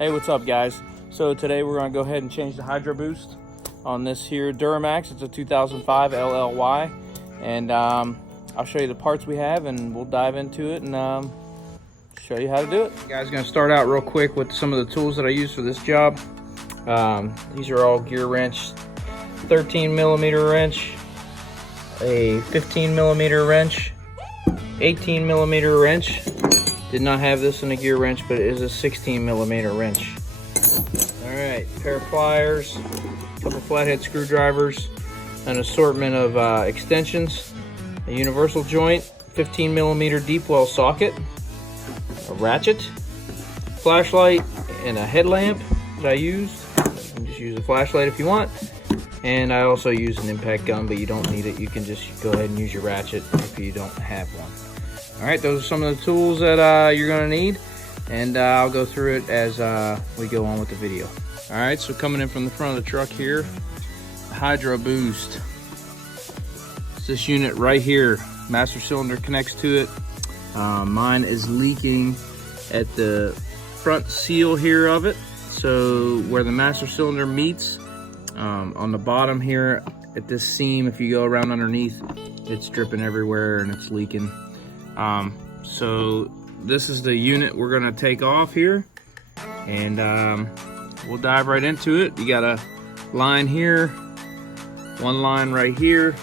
Hey, what's up guys? So today we're going to go ahead and change the Hydroboost on this here Duramax. It's a 2005 LLY, and I'll show you the parts we have and we'll dive into it and show you how to do it. Guys, going to start out real quick with some of the tools that I use for this job. These are all gear wrench, 13mm wrench, a 15mm wrench, 18mm wrench. Did not have this in a gear wrench, but it is a 16mm wrench. Alright, pair of pliers, a couple flathead screwdrivers, an assortment of extensions, a universal joint, 15mm deep well socket, a ratchet, flashlight, and a headlamp that I used. You can just use a flashlight if you want. And I also use an impact gun, but you don't need it. You can just go ahead and use your ratchet if you don't have one. Alright, those are some of the tools that you're going to need, and I'll go through it as we go on with the video. Alright, so coming in from the front of the truck here, Hydroboost. It's this unit right here. Master cylinder connects to it. Mine is leaking at the front seal here of it. So where the master cylinder meets, on the bottom here at this seam, if you go around underneath, it's dripping everywhere and it's leaking. So this is the unit we're gonna take off here, and we'll dive right into it. You got a line here, one line right here.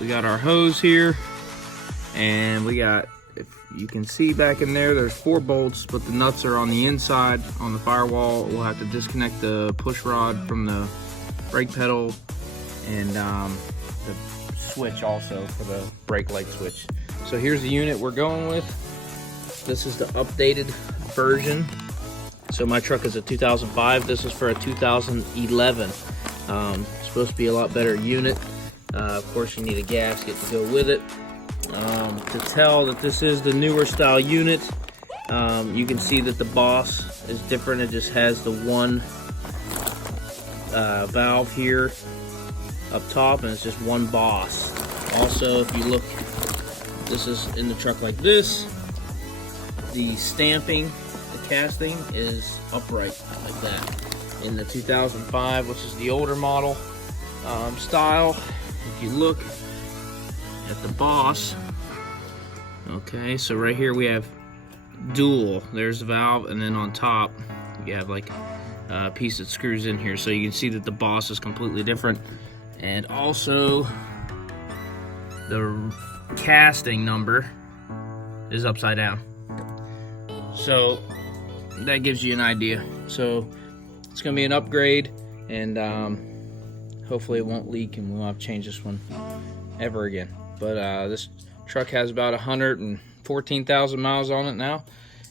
We got our hose here, and we got, if you can see back in there, there's 4 bolts, but the nuts are on the inside on the firewall. We'll have to disconnect the push rod from the brake pedal and the switch also for the brake light switch. So here's the unit we're going with. This is the updated version. So my truck is a 2005. This is for a 2011. Supposed to be a lot better unit. Of course, you need a gasket to go with it. To tell that this is the newer style unit, you can see that the boss is different. It just has the one valve here up top, and it's just one boss. Also, if you look, this is in the truck like this. The stamping, the casting is upright like that. In the 2005, which is the older model style, if you look at the boss, okay, so right here we have dual. There's the valve, and then on top you have like a piece that screws in here, so you can see that the boss is completely different. And also the casting number is upside down, so that gives you an idea. So it's gonna be an upgrade, and hopefully it won't leak and we won't have to change this one ever again. But this truck has about 114,000 miles on it now,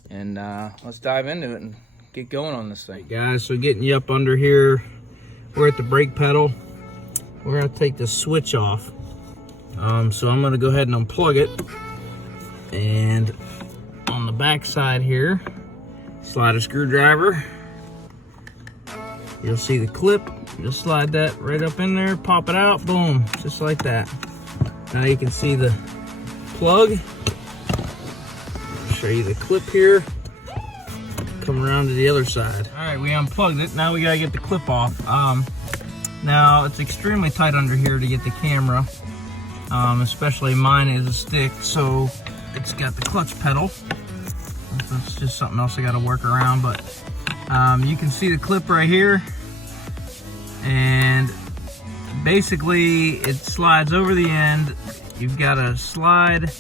and let's dive into it and get going on this thing. Guys, so getting you up under here, we're at the brake pedal. We're gonna take the switch off. So I'm gonna go ahead and unplug it, and on the back side here, slide a screwdriver. You'll see the clip. Just slide that right up in there, pop it out, boom, just like that. Now you can see the plug. I'll show you the clip here. Come around to the other side. All right, we unplugged it. Now we gotta get the clip off. Now it's extremely tight under here to get the camera. Especially mine is a stick, so it's got the clutch pedal. That's just something else I got to work around, but you can see the clip right here, and basically it slides over the end. You've got to slide.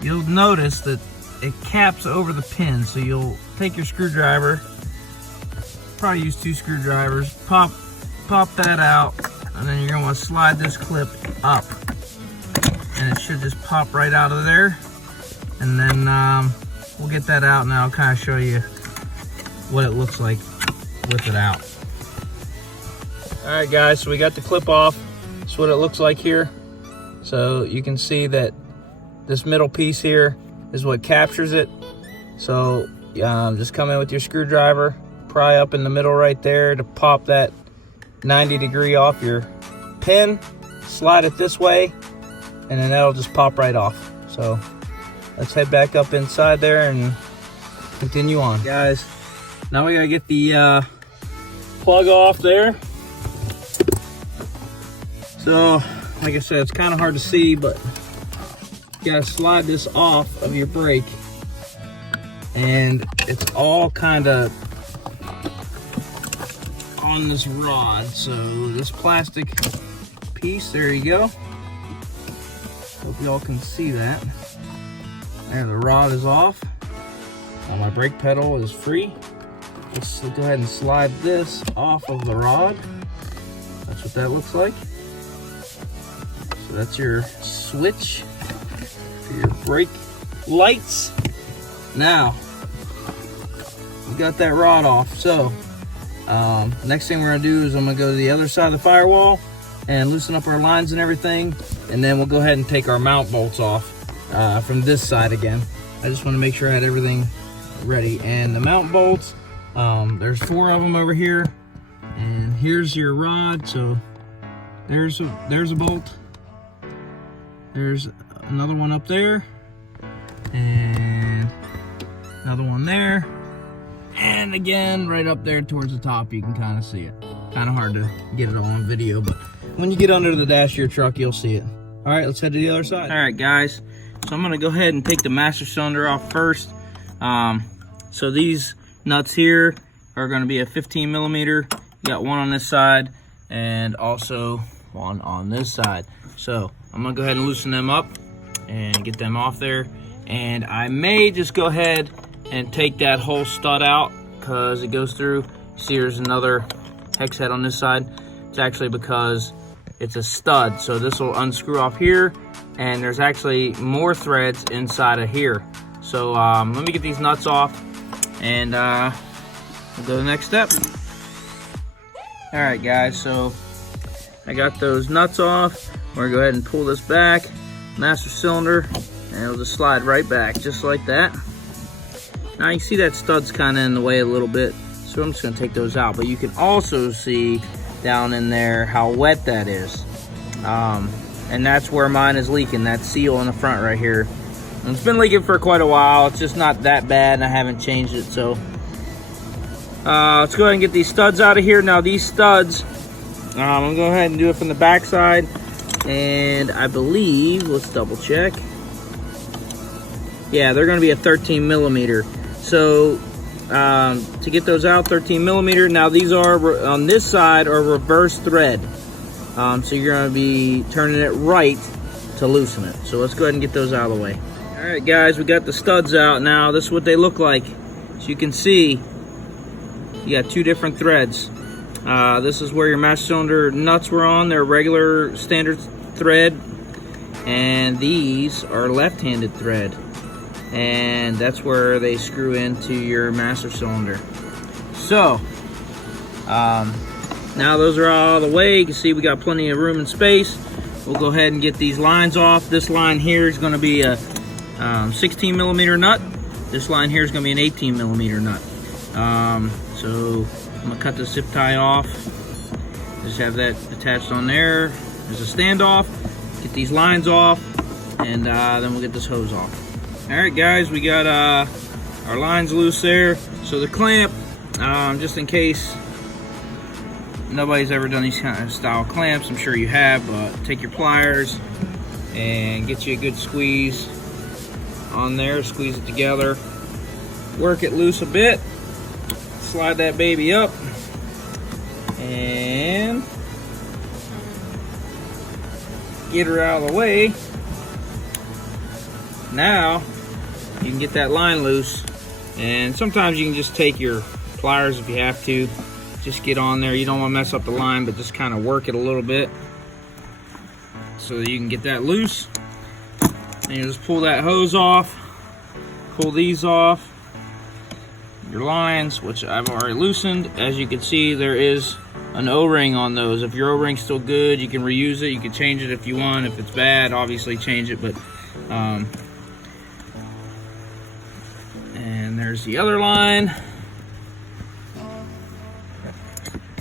You'll notice that it caps over the pin, so you'll take your screwdriver, probably use 2 screwdrivers, pop that out, and then you're going to want to slide this clip up, and it should just pop right out of there. And then we'll get that out, and I'll kind of show you what it looks like with it out. Alright guys, so we got the clip off. That's what it looks like here. So you can see that this middle piece here is what captures it. So just come in with your screwdriver, pry up in the middle right there to pop that 90-degree off your pin, slide it this way, and then that'll just pop right off. So let's head back up inside there and continue on. Guys, Now we gotta get the plug off there. So, like I said, it's kind of hard to see, but you gotta slide this off of your brake, and it's all kind of on this rod. So this plastic piece, there you go. Hope y'all can see that. There, the rod is off. Now my brake pedal is free. Let's go ahead and slide this off of the rod. That's what that looks like. So that's your switch for your brake lights. Now, we got that rod off. So, next thing we're gonna do is I'm gonna go to the other side of the firewall and loosen up our lines and everything. And then we'll go ahead and take our mount bolts off from this side again. I just wanna make sure I had everything ready. And the mount bolts, there's 4 of them over here. And here's your rod. So there's a bolt. There's another one up there, and another one there, and again right up there towards the top. You can kind of see it. Kind of hard to get it all on video, but when you get under the dash of your truck, you'll see it. All right, let's head to the other side. All right, guys. So I'm gonna go ahead and take the master cylinder off first. So these nuts here are gonna be a 15 millimeter. You got one on this side and also one on this side. So I'm gonna go ahead and loosen them up and get them off there. And I may just go ahead and take that whole stud out because it goes through. See, there's another hex head on this side. It's actually because it's a stud. So this will unscrew off here, and there's actually more threads inside of here. So let me get these nuts off, and we'll go to the next step. All right, guys, so I got those nuts off. We're gonna go ahead and pull this back, master cylinder, and it'll just slide right back, just like that. Now you can see that stud's kind of in the way a little bit, so I'm just gonna take those out. But you can also see down in there how wet that is. And that's where mine is leaking, that seal in the front right here. And it's been leaking for quite a while. It's just not that bad, and I haven't changed it, so. Let's go ahead and get these studs out of here. Now these studs, I'm gonna go ahead and do it from the back side. And I believe, let's double check. Yeah, they're gonna be a 13 millimeter. So to get those out, 13 millimeter. Now these are, on this side, are reverse thread. So you're gonna be turning it right to loosen it. So let's go ahead and get those out of the way. All right, guys, we got the studs out now. This is what they look like. So you can see, you got 2 different threads. This is where your master cylinder nuts were on. They're regular standard thread, and these are left-handed thread, and that's where they screw into your master cylinder. So now those are all the way. You can see we got plenty of room and space. We'll go ahead and get these lines off. This line here is going to be a 16 millimeter nut. This line here is going to be an 18 millimeter nut. So I'm gonna cut the zip tie off. Just have that attached on there. There's a standoff. Get these lines off, and then we'll get this hose off. All right, guys, we got our lines loose there. So the clamp, just in case nobody's ever done these kind of style clamps, I'm sure you have, but take your pliers and get you a good squeeze on there. Squeeze it together. Work it loose a bit. Slide that baby up, and get her out of the way. Now you can get that line loose, and sometimes you can just take your pliers if you have to. Just get on there. You don't want to mess up the line, but just kind of work it a little bit so that you can get that loose. And you just pull that hose off, pull these off. Your lines, which I've already loosened. As you can see, there is an O-ring on those. If your O-ring's still good, you can reuse it. You can change it if you want. If it's bad, obviously change it. But and there's the other line.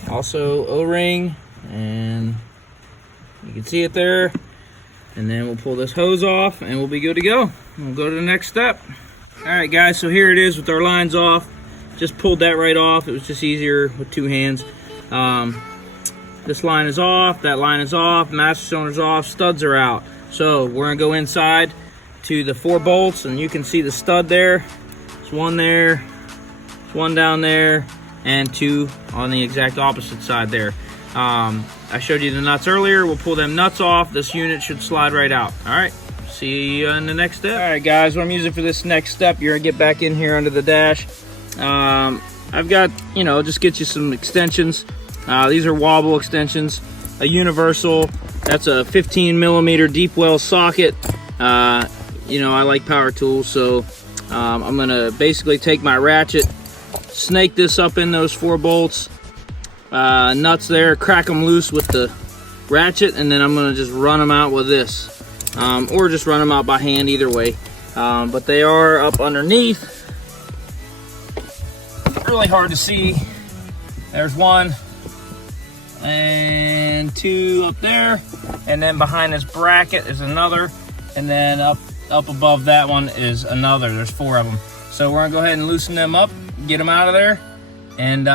Also O-ring, and you can see it there. And then we'll pull this hose off, and we'll be good to go. We'll go to the next step. All right, guys. So here it is with our lines off. just pulled that right off. It was just easier with two hands. This line is off, that line is off, master cylinder's off, studs are out. So we're gonna go inside to the 4 bolts, and you can see the stud there. There's one there, there's one down there, and 2 on the exact opposite side there. I showed you the nuts earlier. We'll pull them nuts off. This unit should slide right out. All right, see you in the next step. All right, guys, what I'm using for this next step, you're gonna get back in here under the dash. I've got, you know, just get you some extensions. These are wobble extensions, a universal. That's a 15mm deep well socket. You know, I like power tools, so I'm gonna basically take my ratchet, snake this up in those 4 bolts, nuts there, crack them loose with the ratchet, and then I'm gonna just run them out with this, or just run them out by hand, either way. But they are up underneath. Really hard to see. There's 1 and 2 up there, and then behind this bracket is another, and then up above that one is another. There's 4 of them. So we're gonna go ahead and loosen them up, get them out of there, and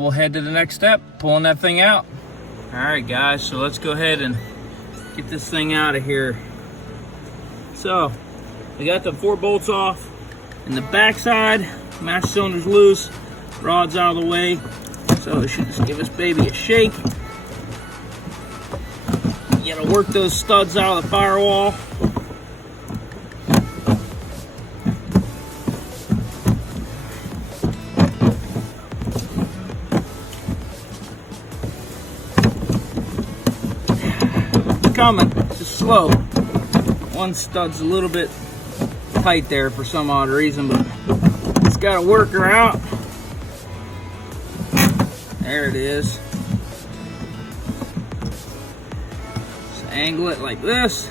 we'll head to the next step, pulling that thing out. All right, guys, so let's go ahead and get this thing out of here. So we got the 4 bolts off in the back side, master cylinder's loose, rod's out of the way. So we should just give this baby a shake. You gotta work those studs out of the firewall. It's coming, just slow. One stud's a little bit tight there for some odd reason, but it's gotta work her out. There it is. Just angle it like this.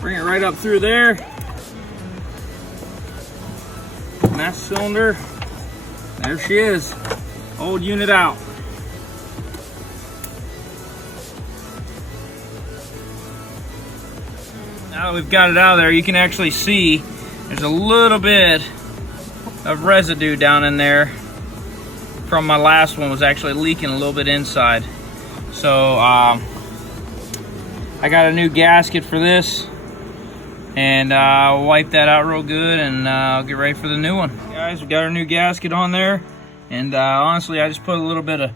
Bring it right up through there. Master cylinder. There she is. Old unit out. Now that we've got it out of there, you can actually see there's a little bit of residue down in there from my last one. Was actually leaking a little bit inside. So I got a new gasket for this, and I'll wipe that out real good, and I'll get ready for the new one. Guys, we got our new gasket on there, and honestly, I just put a little bit of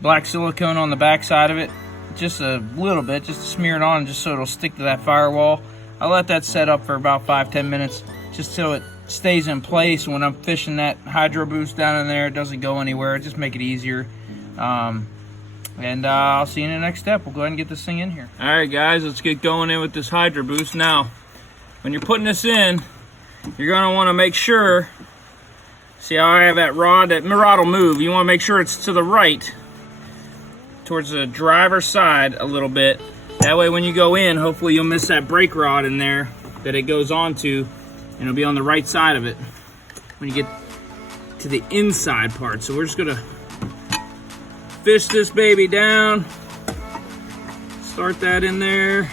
black silicone on the back side of it, just a little bit, just to smear it on, just so it'll stick to that firewall. I let that set up for about 5-10 minutes, just so it stays in place. When I'm fishing that Hydroboost down in there, it doesn't go anywhere. Just make it easier. And I'll see you in the next step. We'll go ahead and get this thing in here. All right, guys, let's get going in with this Hydroboost. Now, when you're putting this in, you're gonna wanna make sure, see how I have that rod will move. You wanna make sure it's to the right, towards the driver's side a little bit. That way when you go in, hopefully you'll miss that brake rod in there that it goes onto, and it'll be on the right side of it when you get to the inside part. So we're just gonna fish this baby down, start that in there.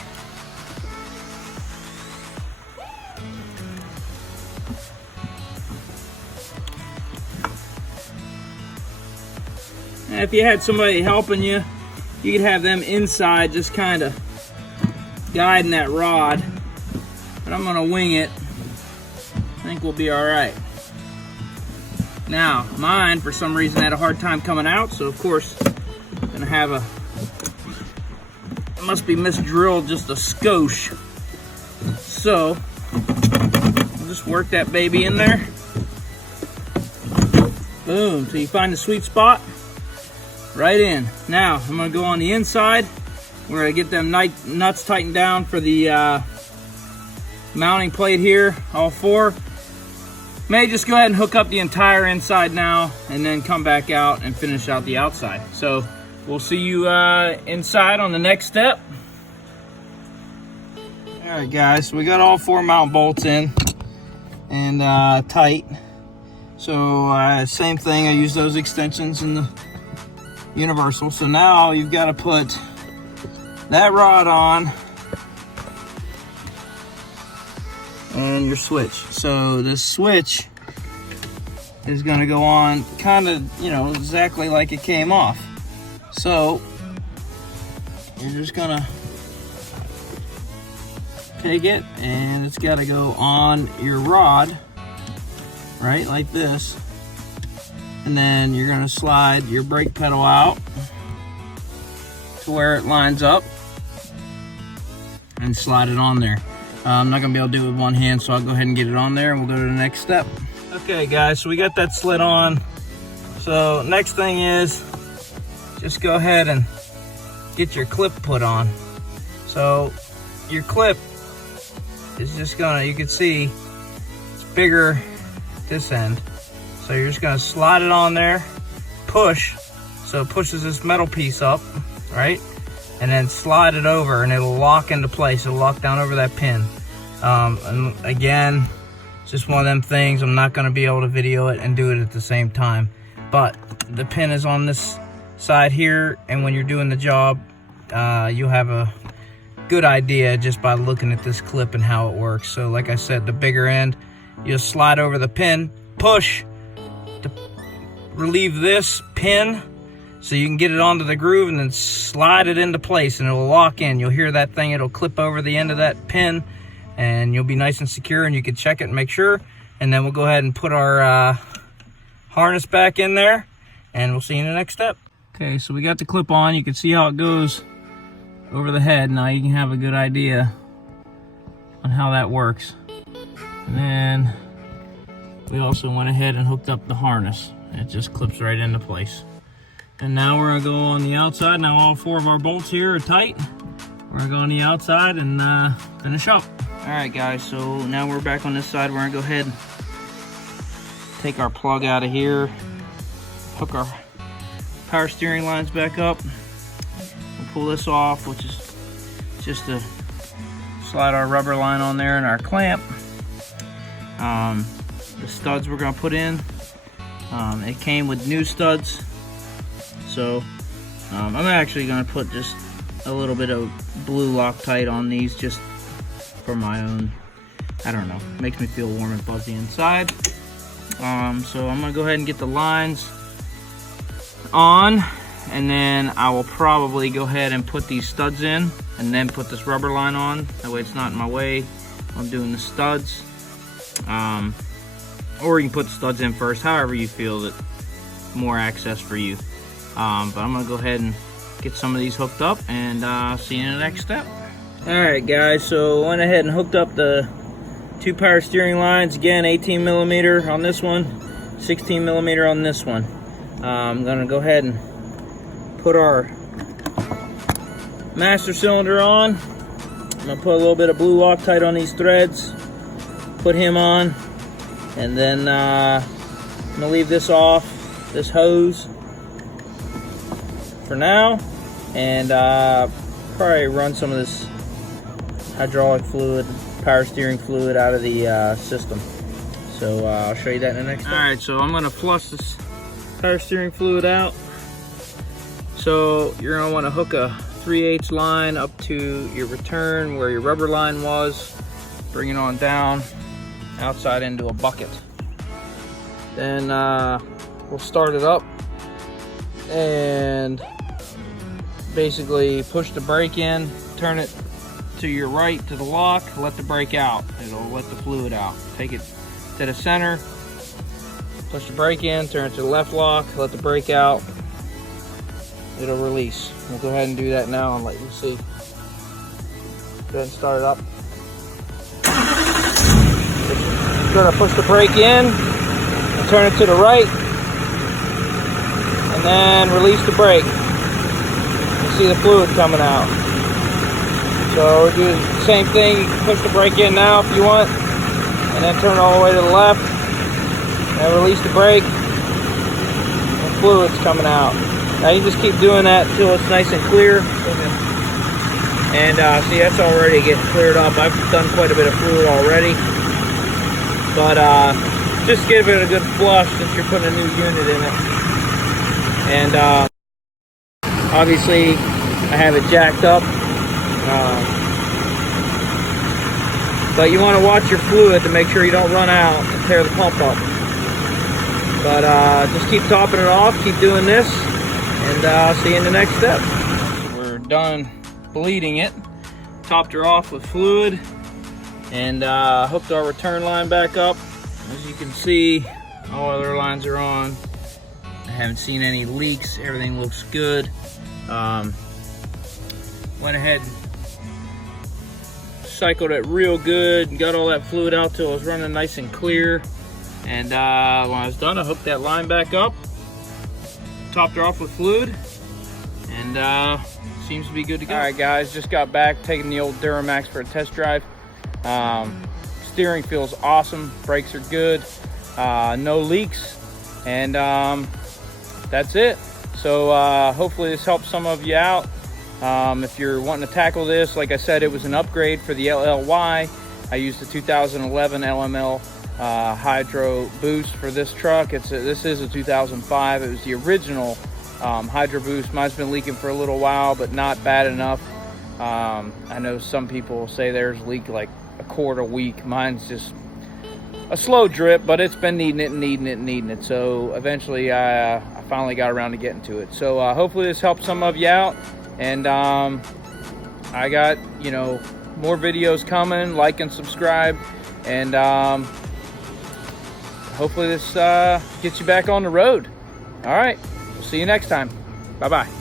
And if you had somebody helping you, you could have them inside just kind of guiding that rod. But I'm gonna wing it. I think we'll be all right. Now, mine, for some reason, had a hard time coming out, so of course, I'm gonna have it must be misdrilled just a skosh. So, I'll just work that baby in there. Boom, till you find the sweet spot. Right in. Now, I'm gonna go on the inside. We're gonna get them nuts tightened down for the mounting plate here, all 4. May just go ahead and hook up the entire inside now, and then come back out and finish out the outside. So we'll see you inside on the next step. All right, guys, so we got all 4 mount bolts in and tight. So same thing, I use those extensions in the universal. So now you've got to put that rod on and your switch. So this switch is going to go on kind of, you know, exactly like it came off. So you're just going to take it, and it's got to go on your rod, right, like this. And then you're going to slide your brake pedal out to where it lines up and slide it on there. I'm not going to be able to do it with one hand, so I'll go ahead and get it on there and we'll go to the next step. Okay guys, so we got that slid on. So next thing is just go ahead and get your clip put on. So your clip is just gonna, you can see it's bigger this end. So you're just gonna slide it on there, push, so it pushes this metal piece up, right? And then slide it over and it'll lock into place. It'll lock down over that pin. And again, it's just one of them things. I'm not gonna be able to video it and do it at the same time. But the pin is on this side here, and when you're doing the job, you'll have a good idea just by looking at this clip and how it works. So like I said, the bigger end, you'll slide over the pin, push to relieve this pin so you can get it onto the groove, and then slide it into place and it will lock in. You'll hear that thing, it'll clip over the end of that pin, and you'll be nice and secure, and you can check it and make sure. And then we'll go ahead and put our harness back in there, and we'll see you in the next step. Okay, so we got the clip on. You can see how it goes over the head. Now you can have a good idea on how that works. And then we also went ahead and hooked up the harness. It just clips right into place. And now we're gonna go on the outside. Now all 4 of our bolts here are tight. We're gonna go on the outside and finish up. All right guys, so now we're back on this side. We're gonna go ahead and take our plug out of here, hook our power steering lines back up. We'll pull this off, which is just to slide our rubber line on there and our clamp. The studs we're gonna put in, it came with new studs, so I'm actually gonna put just a little bit of blue Loctite on these just for my own, I don't know, makes me feel warm and fuzzy inside. So I'm gonna go ahead and get the lines on, and then I will probably go ahead and put these studs in and then put this rubber line on. That way it's not in my way. I'm doing the studs. Or you can put the studs in first, however you feel that more access for you. But I'm gonna go ahead and get some of these hooked up, and see you in the next step. Alright guys, so went ahead and hooked up the 2 power steering lines. Again, 18 millimeter on this one, 16 millimeter on this one. I'm gonna go ahead and put our master cylinder on. I'm gonna put a little bit of blue Loctite on these threads, put him on, and then I'm gonna leave this off, this hose, for now, and probably run some of this hydraulic fluid, power steering fluid out of the system. So I'll show you that in the next step. Alright, so I'm gonna flush this power steering fluid out. So you're gonna wanna hook a 3/8 line up to your return where your rubber line was, bring it on down, outside into a bucket. Then we'll start it up and basically push the brake in, turn it to your right to the lock, let the brake out. It'll let the fluid out. Take it to the center, push the brake in, turn it to the left lock, let the brake out. It'll release. We'll go ahead and do that now and let you see. Go ahead and start it up. Just gonna push the brake in and turn it to the right, and then release the brake. You see the fluid coming out. So we'll do the same thing. You can push the brake in now if you want, and then turn all the way to the left, and release the brake, and fluid's coming out. Now you just keep doing that until it's nice and clear. And see, that's already getting cleared up. I've done quite a bit of fluid already. But just give it a good flush since you're putting a new unit in it. And obviously I have it jacked up. But you want to watch your fluid to make sure you don't run out and tear the pump up. But just keep topping it off, keep doing this, and see you in the next step. We're done bleeding it. Topped her off with fluid, and hooked our return line back up. As you can see, all other lines are on. I haven't seen any leaks. Everything looks good. Went ahead and cycled it real good, got all that fluid out till it was running nice and clear. And when I was done, I hooked that line back up, topped her off with fluid, and seems to be good to go. All right, guys, just got back taking the old Duramax for a test drive. Steering feels awesome, brakes are good, no leaks, and that's it. So hopefully this helps some of you out. If you're wanting to tackle this, like I said, it was an upgrade for the LLY. I used the 2011 LML Hydroboost for this truck. This is a 2005. It was the original Hydroboost. Mine's been leaking for a little while, but not bad enough. I know some people say theirs leak like a quart a week. Mine's just a slow drip, but it's been needing it. So eventually I finally got around to getting to it. So hopefully this helps some of you out. And I got, more videos coming. Like and subscribe, and hopefully this gets you back on the road. All right, we'll see you next time. Bye-bye.